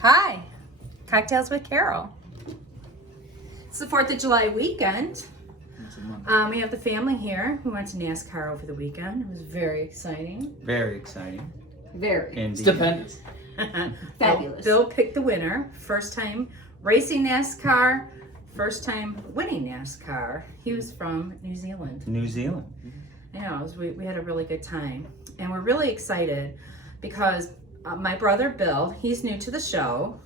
Hi, Cocktails with Carol. It's the 4th of July weekend. We have the family here. We went to NASCAR over the weekend. It was very exciting. Very exciting. Very. Indeed. Stupendous. Fabulous. Bill picked the winner. First time racing NASCAR, first time winning NASCAR. He was from New Zealand. New Zealand. I know, we had a really good time. And we're really excited because my brother Bill, he's new to the show.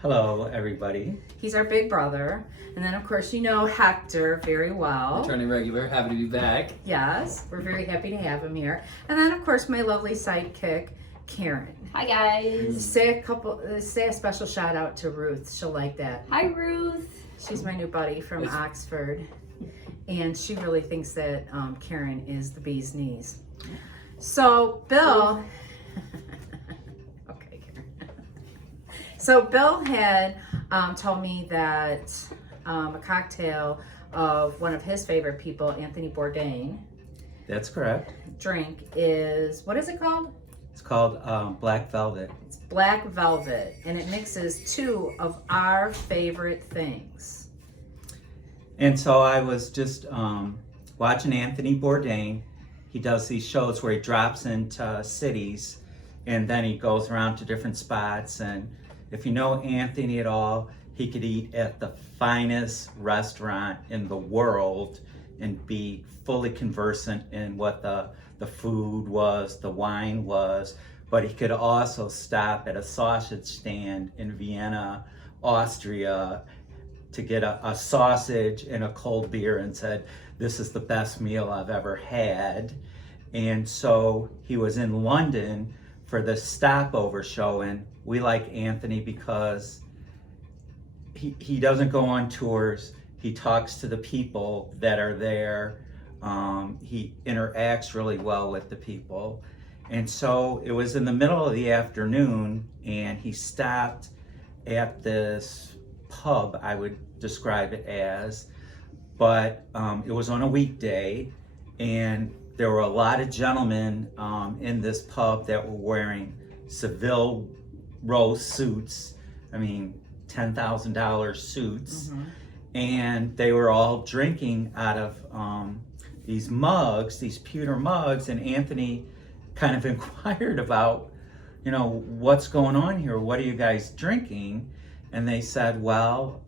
Hello, everybody. He's our big brother. And then, of course, you know Hector very well. Returning regular, happy to be back. Yes, we're very happy to have him here. And then, of course, my lovely sidekick, Karen. Hi guys. Say a special shout out to Ruth. She'll like that. Hi Ruth. She's my new buddy from Oxford. And she really thinks that Karen is the bee's knees. So, Bill... Okay, Karen. So, Bill had told me that a cocktail of one of his favorite people, Anthony Bourdain, That's correct. drink is, what is it called? It's called Black Velvet. It's Black Velvet, and it mixes two of our favorite things. And so I was just watching Anthony Bourdain. He does these shows where he drops into cities and then he goes around to different spots. And if you know Anthony at all, he could eat at the finest restaurant in the world and be fully conversant in what the food was, the wine was, but he could also stop at a sausage stand in Vienna, Austria, to get a sausage and a cold beer and said, this is the best meal I've ever had. And so he was in London for the stopover show, and we like Anthony because he doesn't go on tours. He talks to the people that are there. He interacts really well with the people. And so it was in the middle of the afternoon and he stopped at this pub, I would describe it as, but it was on a weekday and there were a lot of gentlemen in this pub that were wearing Seville Row suits. I mean, $10,000 suits. Mm-hmm. And they were all drinking out of these mugs, these pewter mugs, and Anthony kind of inquired about, you know, what's going on here? What are you guys drinking? And they said, well,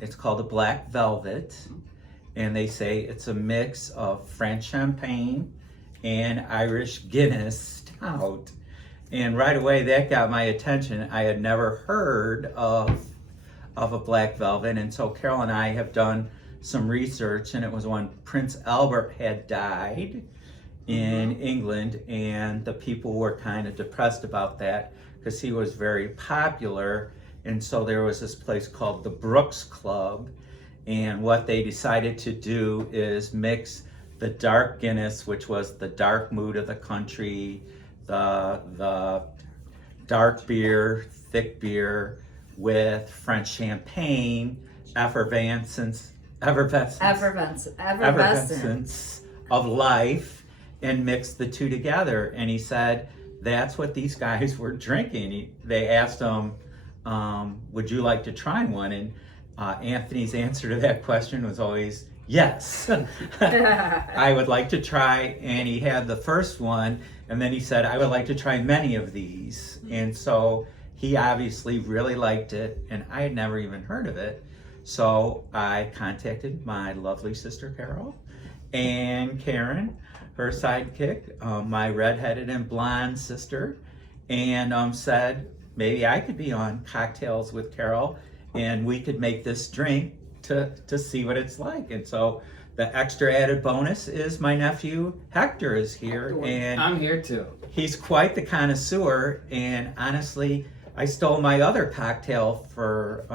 it's called a Black Velvet. And they say it's a mix of French champagne and Irish Guinness Stout. And right away, that got my attention. I had never heard of a Black Velvet. And so Carol and I have done some research, and it was when Prince Albert had died in England, and the people were kind of depressed about that because he was very popular. And so there was this place called the Brooks Club, and what they decided to do is mix the dark Guinness, which was the dark mood of the country, the dark beer, thick beer, with French champagne, effervescence of life, and mix the two together. And he said that's what these guys were drinking. They asked him, would you like to try one? And Anthony's answer to that question was always yes. I would like to try. And he had the first one, and then he said, I would like to try many of these. And so he obviously really liked it, and I had never even heard of it. So I contacted my lovely sister Carol and Karen, her sidekick, my redheaded and blonde sister, and said maybe I could be on Cocktails with Carol and we could make this drink to see what it's like. And so the extra added bonus is my nephew Hector is here, and I'm here too. He's quite the connoisseur, and honestly, I stole my other cocktail for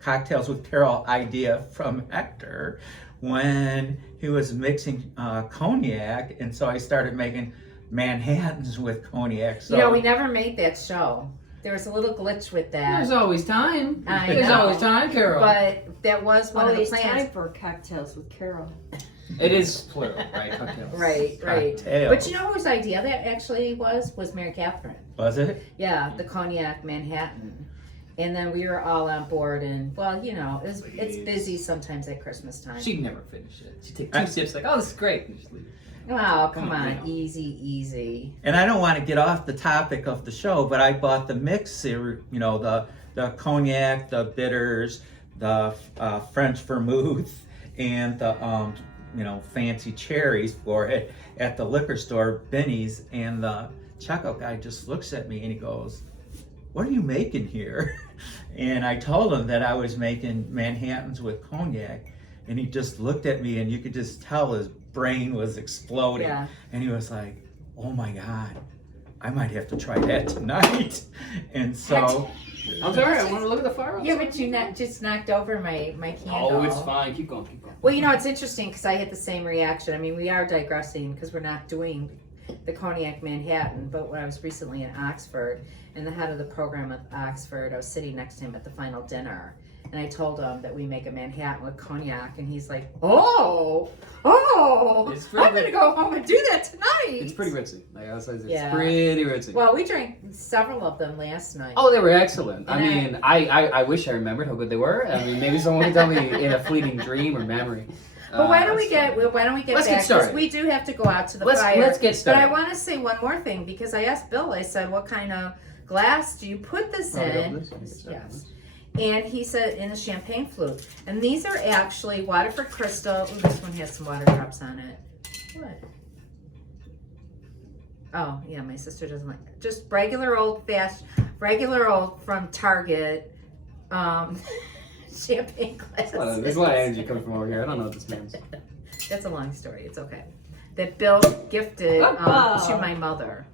Cocktails with Carol idea from Hector when he was mixing cognac, and so I started making Manhattans with cognac. So, you know, we never made that show. There was a little glitch with that. There's always time. I There's know. always time, Carol. But that was one of the Always plans. time for Cocktails with Carol. It is plural, right? Cocktails. Right. Cocktail. But you know whose idea that actually was Mary Catherine. Was it? Yeah, the cognac Manhattan. And then we were all on board, and well, you know, it's busy sometimes at Christmas time. She'd never finish it. She'd take 2 sips, like, oh, this is great, and just leave it. Oh, come Come on, on, you know. easy. And I don't want to get off the topic of the show, but I bought the mix, you know, the cognac, the bitters, the French vermouth, and the you know, fancy cherries for it at the liquor store, Benny's, and the checkout guy just looks at me and he goes, "What are you making here?" And I told him that I was making Manhattans with cognac, and he just looked at me, and you could just tell his brain was exploding. Yeah. And he was like, "Oh my God, I might have to try that tonight." And so, I'm sorry, I want to look at the fire. Yeah, but you just knocked over my candle. Oh, it's fine. Keep going. Well, you know, it's interesting because I had the same reaction. I mean, we are digressing because we're not doing the cognac Manhattan, but when I was recently in Oxford, and the head of the program at Oxford, I was sitting next to him at the final dinner, and I told him that we make a Manhattan with cognac, and he's like, oh, It's pretty I'm going to go home and do that tonight. It's pretty ritzy. Like I said, it's Yeah. pretty ritzy. Well, we drank several of them last night. Oh, they were excellent. I And mean, I wish I remembered how good they were. I mean, maybe someone can tell me in a fleeting dream or memory. But why don't we that's get fine. back? Let's get Because started. we do have to go out to the Let's fire. get But started. I want to say one more thing because I asked Bill. I said, "What kind of glass do you put this in?" Yes. And he said in a champagne flute. And these are actually Waterford Crystal. Ooh, this one has some water drops on it. What? Oh, yeah, my sister doesn't like it. Just regular old from Target champagne glasses. There's a lot of energy coming from over here. I don't know what this means. That's a long story. It's okay. That Bill gifted to my mother.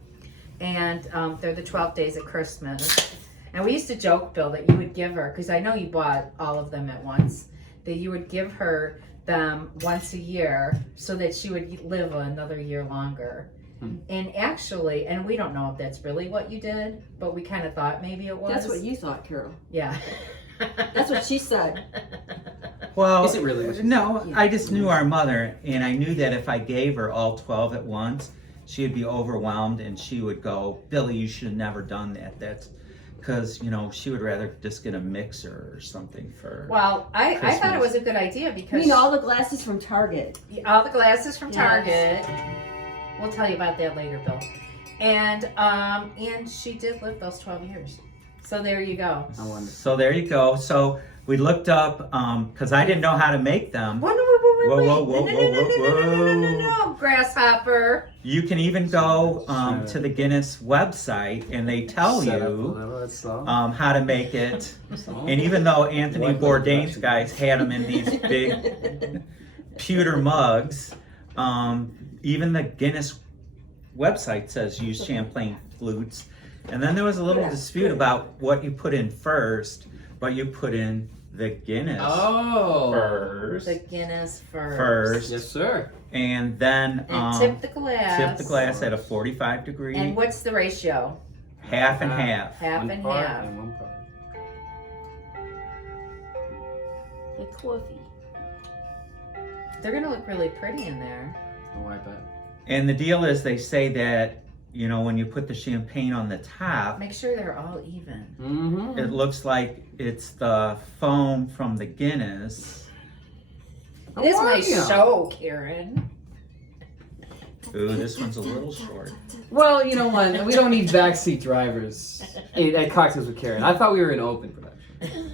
And they're the 12 days of Christmas. And we used to joke, Bill, that you would give her, because I know you bought all of them at once, that you would give her them once a year so that she would live another year longer. And actually, and we don't know if that's really what you did, but we kind of thought maybe it was. That's what you thought, Carol. Yeah. That's what she said. well, Is it really? no, I just knew our mother, and I knew that if I gave her all 12 at once, she would be overwhelmed, and she would go, "Billy, you should have never done that. That's because, you know, she would rather just get a mixer or something for." Well, I thought it Christmas. was a good idea I because mean, all the glasses from Target. all the glasses from Yes. Target. We'll tell you about that later, Bill. And she did live those 12 years. So there you go. I wonder. So there you go. So we looked up, because I didn't know how to make them. Whoa, Whoa, whoa, whoa, no, grasshopper. You can even go to the Guinness website, and they tell Set up a you little, that's all. how to make it. That's all. And even though Anthony What Bourdain's the- guys had them in these big pewter mugs, even the Guinness website says use champagne flutes. And then there was a little dispute about what you put in first, but you put in the Guinness first. The Guinness first. First. Yes, sir. And then And tip the glass. tip the glass at a 45 degree, And what's the ratio? half and half. Half One and part half. and one part. The coffee. They're going to look really pretty in there. Oh, I bet. And the deal is they say that, you know, when you put the champagne on the top, Make sure they're all even. Mm-hmm. it looks like it's the foam from the Guinness. How This is are my you? show, Karen. Ooh, this one's a little short. Well, you know what? We don't need backseat drivers at Cocktails with Karen. I thought we were in open production.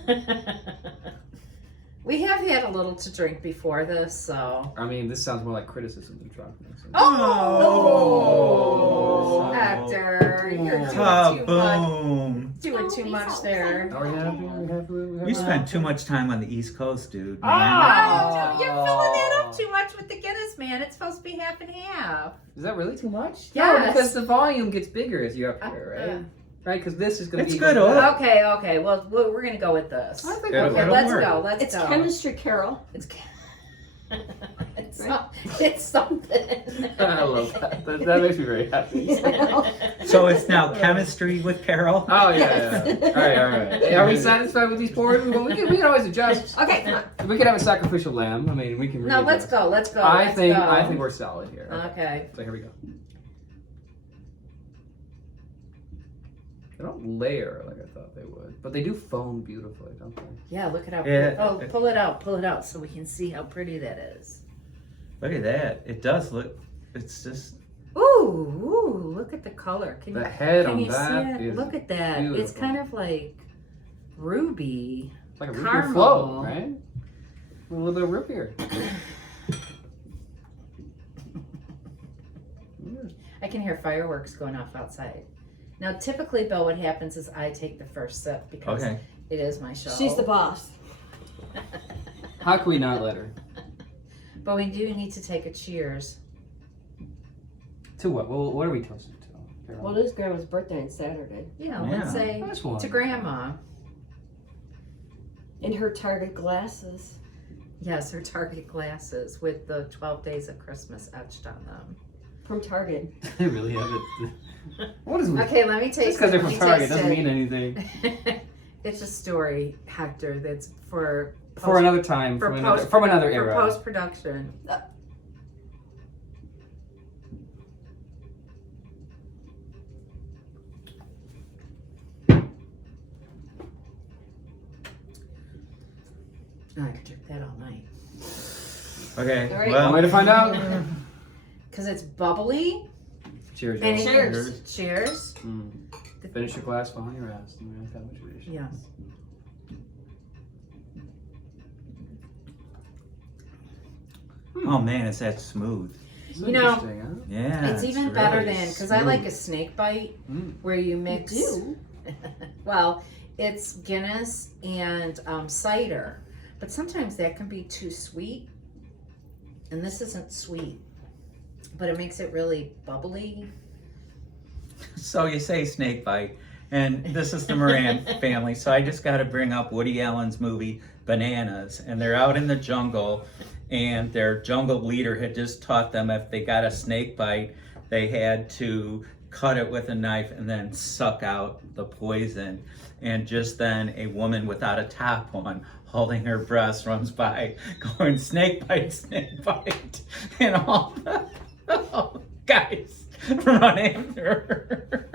We have had a little to drink before this, so. I mean, this sounds more like criticism than drunk. Oh, Hector, you're doing too much. Boom! Doing too much there. Are we happy? You spent too much time on the East Coast, dude. Man. You're filling that up too much with the Guinness, man. It's supposed to be half and half. Is that really too much? Yes. No, because the volume gets bigger as you're up here, right? Right? Because this is going to It's be... good, oh. Okay. Well, we're gonna go with this. I think It'll Okay, work. let's work. go. Let's It's go. chemistry, Carol. It's It's something. I love that. That makes me very happy. So it's now chemistry with Carol. Oh yeah. All right. Hey, are we satisfied with these pours? We can always adjust. Okay, come on. We can have a sacrificial lamb. I mean, we can. No, let's readjust. go. I let's think go. we're solid here. Okay. So here we go. They don't layer like I thought they would, but they do foam beautifully, don't they? Yeah, look it up. Yeah. Oh, pull it out so we can see how pretty that is. Look at that. It does look. It's just. Ooh, look at the color. Can The you, head can on you that see it? is Look at that. It's beautiful. kind of like ruby. It's like a root beer Caramel. float, right? A little bit of root beer. I can hear fireworks going off outside. Now, typically, Bill, what happens is I take the first sip because Okay. it is my show. She's the boss. How can we not let her? But we do need to take a cheers. To what? Well, what are we toasting to? Well, it is Grandma's birthday on Saturday. Yeah, Yeah. let's say That's one. to Grandma. In her Target glasses. Yes, her Target glasses with the 12 days of Christmas etched on them. From Target. They really have it. What is? Okay, let me taste Just because they're it. from Let me Target taste doesn't it. mean anything. It's a story, Hector, that's for For another time, from another era. For post-production. Oh, I could drink that all night. Okay. All right. Well, One way to find out. Because it's bubbly. Cheers. And y'all. Cheers. Cheers. Mm. Finish your glass while on your ass. Yes. oh man, it's that smooth. You know, Interesting, huh? Yeah. It's even better really than, because I like a smooth. snake bite Mm. where you mix. do? Well, it's Guinness and cider, but sometimes that can be too sweet, and this isn't sweet, but it makes it really bubbly. So you say snake bite, and this is the Moran family. So I just got to bring up Woody Allen's movie Bananas, and they're out in the jungle, and their jungle leader had just taught them if they got a snake bite, they had to cut it with a knife and then suck out the poison. And just then, a woman without a top on, holding her breast, runs by, going snake bite, and all the guys run after her.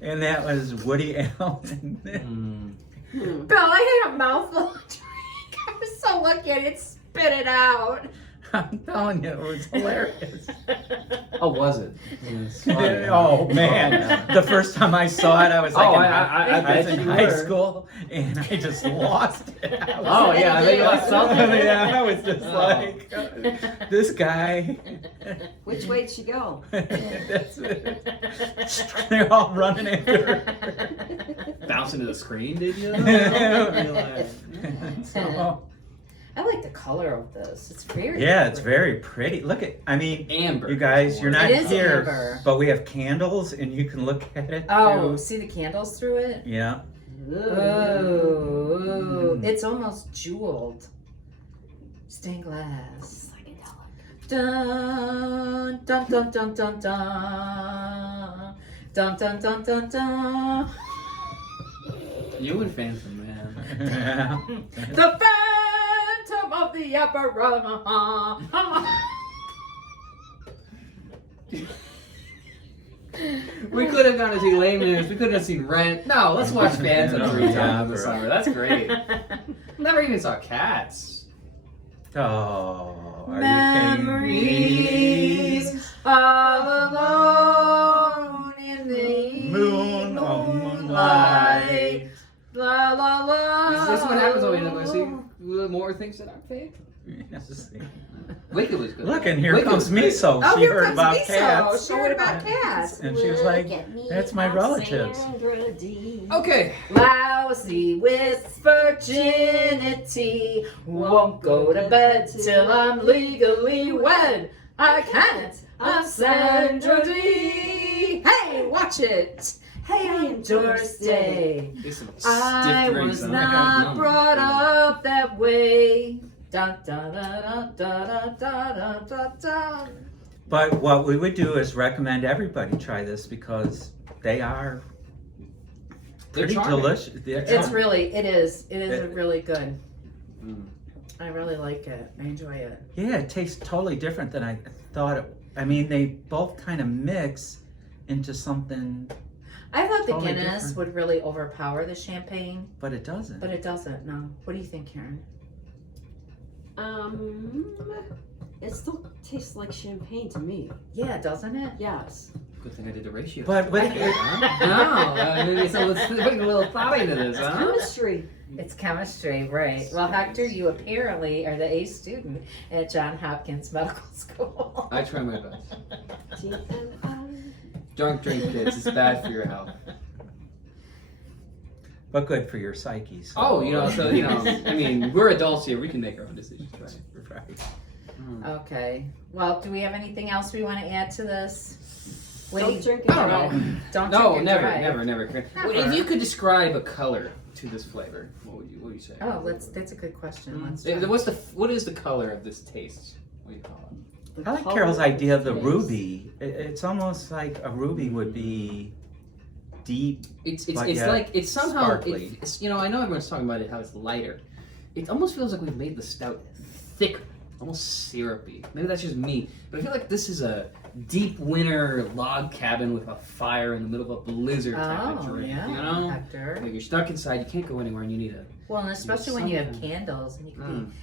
And that was Woody Allen. Mm. Bill, I had a mouthful of drink. I was so lucky I didn't spit it out. I'm telling you, it was hilarious. Oh, was it? Yes. Oh, yeah. Oh man, the first time I saw it, I was like, Oh, in I I was bet in you high were. school, and I just lost it. I was Oh yeah, I bet you lost something. yeah, I was just Oh. like, this guy. Which way'd she go? That's it. They're all running after her. Bounce into the screen, did you? So, I like the color of this. It's very yeah, it's very pretty. Look at, I mean, Amber. you guys, you're not It is here, amber. but we have candles, and you can look at it. Oh, too. see the candles through it? Yeah. Oh, Mm. it's almost jeweled. Stained glass. Dun dun dun dun dun dun dun dun dun dun dun. You and Phantom, man. Yeah. The Phantom of the Opera. We could have gone to see Les Mis. We could have seen Rent. No, let's watch Phantom 3 times this summer. That's great. Never even saw Cats. Oh, are you kidding me? Memories all alone in the Moon of moonlight. La la la. Is this what happens when we end up see more things that aren't fake? Yes. Wicked was good. Look, and here Wicked comes was great. Miso. Oh, She here heard comes about Miso. cats. She heard about cats. And she was like, that's my relatives. Okay. Lousy with virginity. Won't go to bed till I'm legally wed. I can't. I'm Sandra D. Hey, watch it. Hey, Doris Day. There's some I stiff drinks was in not there. brought up that way. Da da da da da da da da. But what we would do is recommend everybody try this because they are They're pretty charming. delicious. It's really, it is a really good. Mm. I really like it. I enjoy it. Yeah, it tastes totally different than I thought it. I mean, they both kind of mix into something, I thought the Totally Guinness different. would really overpower the champagne, but it doesn't. but it doesn't. No. What do you think, Karen? It still tastes like champagne to me. Yeah, doesn't it? Yes. Good thing I did the ratio. But with no, so let's put a little thought into this, huh? Chemistry. It's chemistry, right? Well, Hector, you apparently are the A student at Johns Hopkins Medical School. I try my best. TMI. Don't drink, kids. It's bad for your health. but good for your psyche. So. Oh, I mean, we're adults here. We can make our own decisions, right? Right. Okay. Well, do we have anything else we want to add to this? Don't drink it I don't dry. know. Don't No, drink it never, dry. never. Never. If you could describe a color to this flavor, what would you say? Oh, that's a good question. Let's Mm. try. What is the color of this taste? What do you call it? I like color Carol's idea of the taste. ruby. It's almost like a ruby would be deep. It's But it's yet like it's somehow sparkly. it's I know everyone's talking about it how it's lighter. It almost feels like we've made the stout thicker, almost syrupy. Maybe that's just me, but I feel like this is a deep winter log cabin with a fire in the middle of a blizzard type of Oh, drink. yeah, You know, Hector. like you're stuck inside, you can't go anywhere, and you need a. Well, and especially when you have something. candles and you can Mm. be.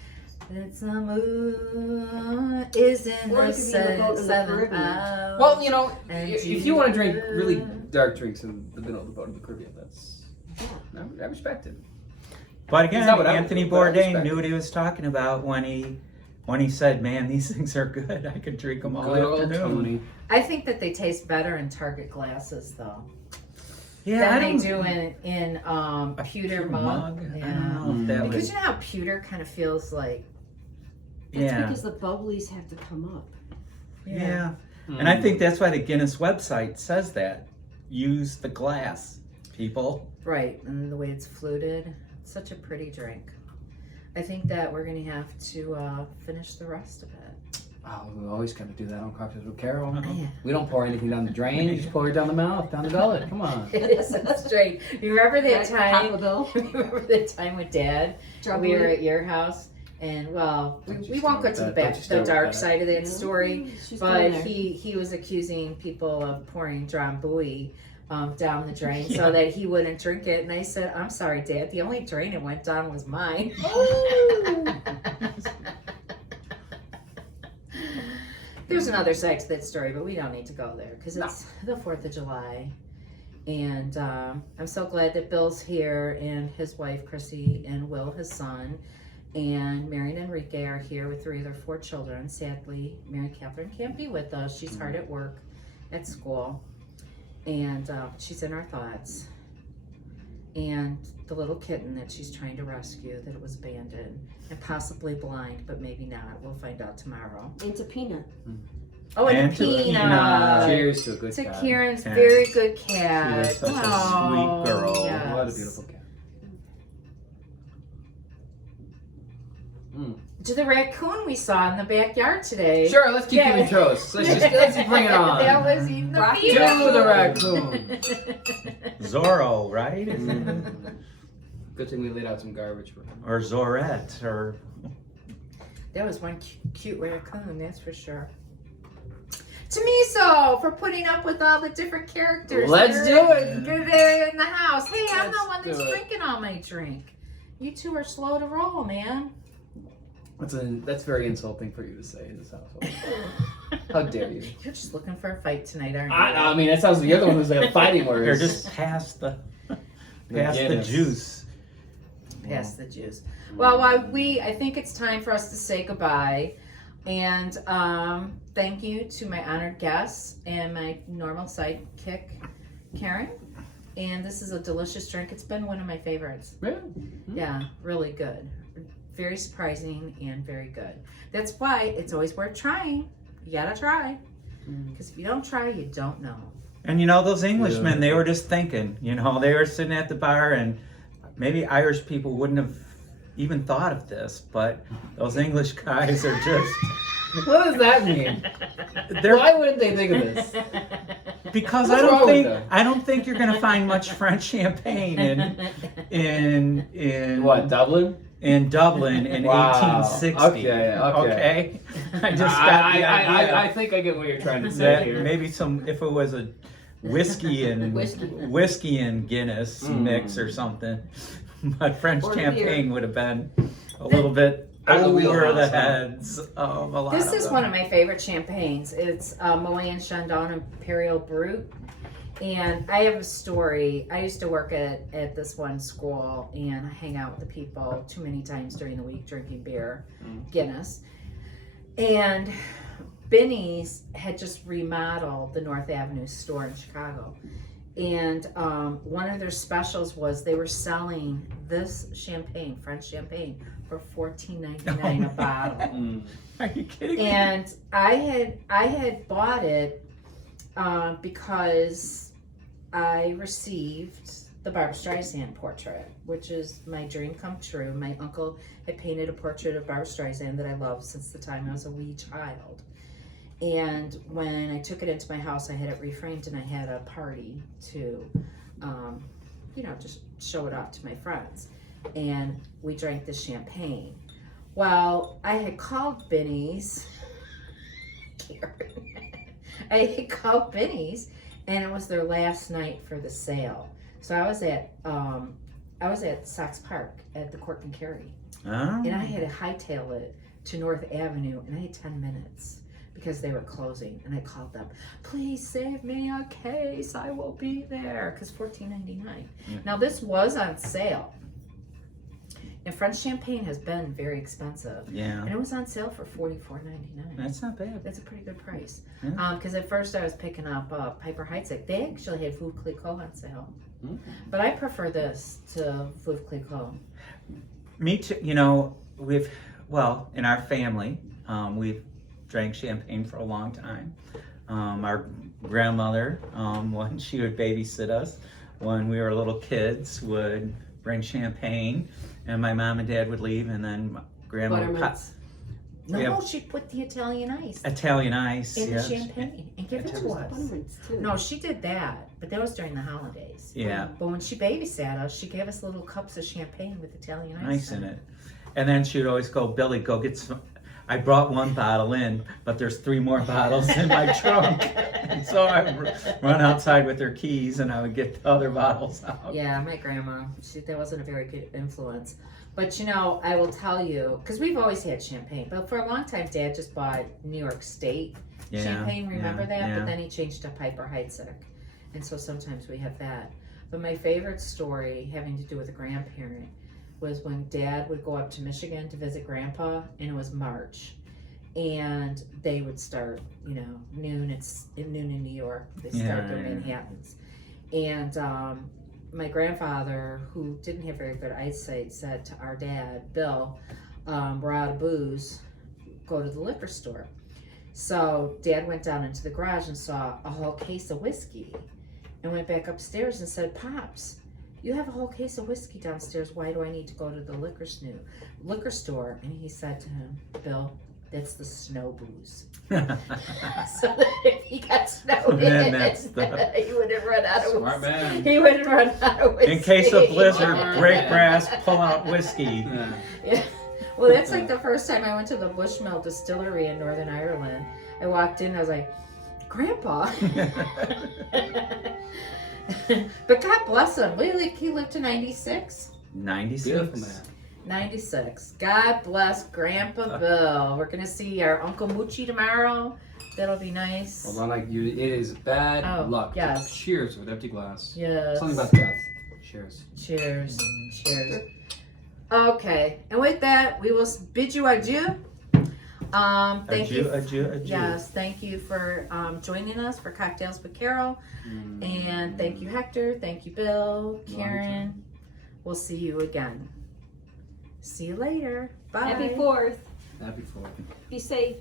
It's the moon is in Or the it could be in the boat in the seventh Caribbean. house. Well, And if you want to drink really you- dark drinks in the middle of the boat in the Caribbean, that's I respect it. But again, It's not what I would Anthony do, but I Bourdain respect knew what he was talking about when he said, "Man, these things are good. I could drink them all Good old afternoon." Tony. I think that they taste better in Target glasses, though, Yeah, I than they don't. do in A pewter pewter mug. I Yeah. don't know if that Because would. you know how pewter kind of feels like. That's Yeah. because the bubblies have to come up. Yeah. And I think that's why the Guinness website says that. Use the glass, people. Right, and the way it's fluted, it's such a pretty drink. I think that we're gonna have to finish the rest of it. Oh, we always gotta do that on Cocktails with Carol. Yeah. We don't pour anything down the drain. You just pour it down the mouth, down the gullet. Come on. It is so straight. Remember that Half time? a bill. Remember that time with Dad? Drop We were it. at your house, and well, Don't you we won't go start to the with that. back, Don't you start the with dark that. side of that story. She's But going there. he was accusing people of pouring Drambuie down the drain so that he wouldn't drink it. And I said, "I'm sorry, Dad. The only drain it went down was mine." There's another side to that story, but we don't need to go there because it's the 4th of July. And I'm so glad that Bill's here and his wife, Chrissy, and Will, his son, and Mary and Enrique are here with 3 of their 4 children. Sadly, Mary Catherine can't be with us. She's hard at work at school. And she's in our thoughts. And the little kitten that she's trying to rescue that it was abandoned and possibly blind, but maybe not. We'll find out tomorrow. Into peanut. Oh, and And a to peanut. Cheers to a good To cat. Kieran's Cat. very good cat. She is such a Oh, sweet girl. yes. What a beautiful cat. To the raccoon we saw in the backyard today. Sure, let's keep Yeah. giving toast. Let's bring it on. That was eating the Rocky peanut. To the raccoon. Zorro, right? Good thing we laid out some garbage for him. Or Zorette, or That was one cute raccoon, that's for sure. Tamiso for putting up with all the different characters. Let's that do are it. There in the house. Hey, I'm the Let's one that's do it. drinking all my drink. You two are slow to roll, man. That's very insulting for you to say in this household. How dare you? You're just looking for a fight tonight, aren't you? I mean, that sounds like you're the one who's like fighting they're words. just past the Guinness. juice. Pass the juice. Well, I think it's time for us to say goodbye. And thank you to my honored guests and my normal sidekick, Karen. And this is a delicious drink. It's been one of my favorites. Really? Yeah, really good. Very surprising and very good. That's why it's always worth trying. You gotta try. Because if you don't try, you don't know. And those Englishmen, they were just thinking, they were sitting at the bar, and maybe Irish people wouldn't have even thought of this, but those English guys are just, What does that mean? they're, Why wouldn't they think of this? because What's I wrong don't with think, them? I don't think you're gonna find much French champagne in What, Dublin? in Dublin in Wow. 1860. Okay. Okay? I just got the idea. I think I get what you're trying to say That here. maybe if it was a whiskey and Guinness mix or something, but French Or champagne beer. would have been a little bit Out of the over wheelhouse, the huh? heads of a lot This of is them. one of my favorite champagnes. It's Moran Chandon Imperial Brut. And I have a story. I used to work at this one school and I hang out with the people too many times during the week drinking beer, Guinness. And Binny's had just remodeled the North Avenue store in Chicago. And one of their specials was they were selling this champagne, French champagne, for $14.99 a bottle. Are you kidding me? And I had bought it because I received the Barbra Streisand portrait, which is my dream come true. My uncle had painted a portrait of Barbra Streisand that I loved since the time I was a wee child. And when I took it into my house, I had it reframed and I had a party to, just show it off to my friends. And we drank the champagne. Well, I had called Binny's. I had called Binny's, and it was their last night for the sale. So I was at Sox Park at the Cork and Kerry, Oh. and I had to hightail it to North Avenue, and I had 10 minutes because they were closing. And I called them, please save me a case. I will be there, because $14.99. Now this was on sale. And French champagne has been very expensive. Yeah. And it was on sale for $44.99. That's not bad. That's a pretty good price. Yeah. Because at first I was picking up Piper Heidsieck. They actually had Veuve Clicquot on sale. Mm. But I prefer this to Veuve Clicquot. Me too. In our family, we've drank champagne for a long time. Our grandmother, when she would babysit us, when we were little kids, would bring champagne, and my mom and dad would leave, and then my grandma would pop Buttermints. No, Yeah. she put the Italian ice Italian ice. in yes. the champagne and give it to us. Buttermints too. No, she did that, but that was during the holidays. Yeah, But when she babysat us, she gave us little cups of champagne with Italian ice in it. And then she would always go, Billy, go get some. I brought one bottle in, but there's 3 more bottles in my trunk. And so I would run outside with her keys, and I would get the other bottles out. Yeah, my grandma, that wasn't a very good influence. But I will tell you, because we've always had champagne, but for a long time, Dad just bought New York State Yeah, champagne, remember yeah, that? yeah. But then he changed to Piper Heidsieck. And so sometimes we have that. But my favorite story having to do with a grandparent was when Dad would go up to Michigan to visit Grandpa, and it was March. And they would start, noon. It's noon in New York. They start their Yeah. Manhattans. And my grandfather, who didn't have very good eyesight, said to our dad, Bill, we're out of booze, go to the liquor store. So Dad went down into the garage and saw a whole case of whiskey and went back upstairs and said, Pops, you have a whole case of whiskey downstairs. Why do I need to go to the liquor store? And he said to him, Bill, that's the snow booze. So that if he got snowed Then in, that's he wouldn't run out of Smart whiskey. man. He wouldn't run out of whiskey. In case of blizzard, Smart break man. grass, pull out whiskey. Yeah. Yeah. Well, that's like the first time I went to the Bushmill Distillery in Northern Ireland. I walked in, I was like, Grandpa. But God bless him. He lived to 96. 96. Beautiful man. 96. God bless Grandpa Bill. We're going to see our Uncle Moochie tomorrow. That'll be nice. Well, it is bad Oh, luck. yes. Cheers with empty glass. Yes. Something about death. Cheers. Cheers. Cheers. Okay. And with that, we will bid you adieu. Thank you. Adieu. Yes, thank you for joining us for Cocktails with Carol. And thank you, Hector. Thank you, Bill, Karen. We'll see you again. See you later. Bye. Happy 4th. Happy 4th. Be safe.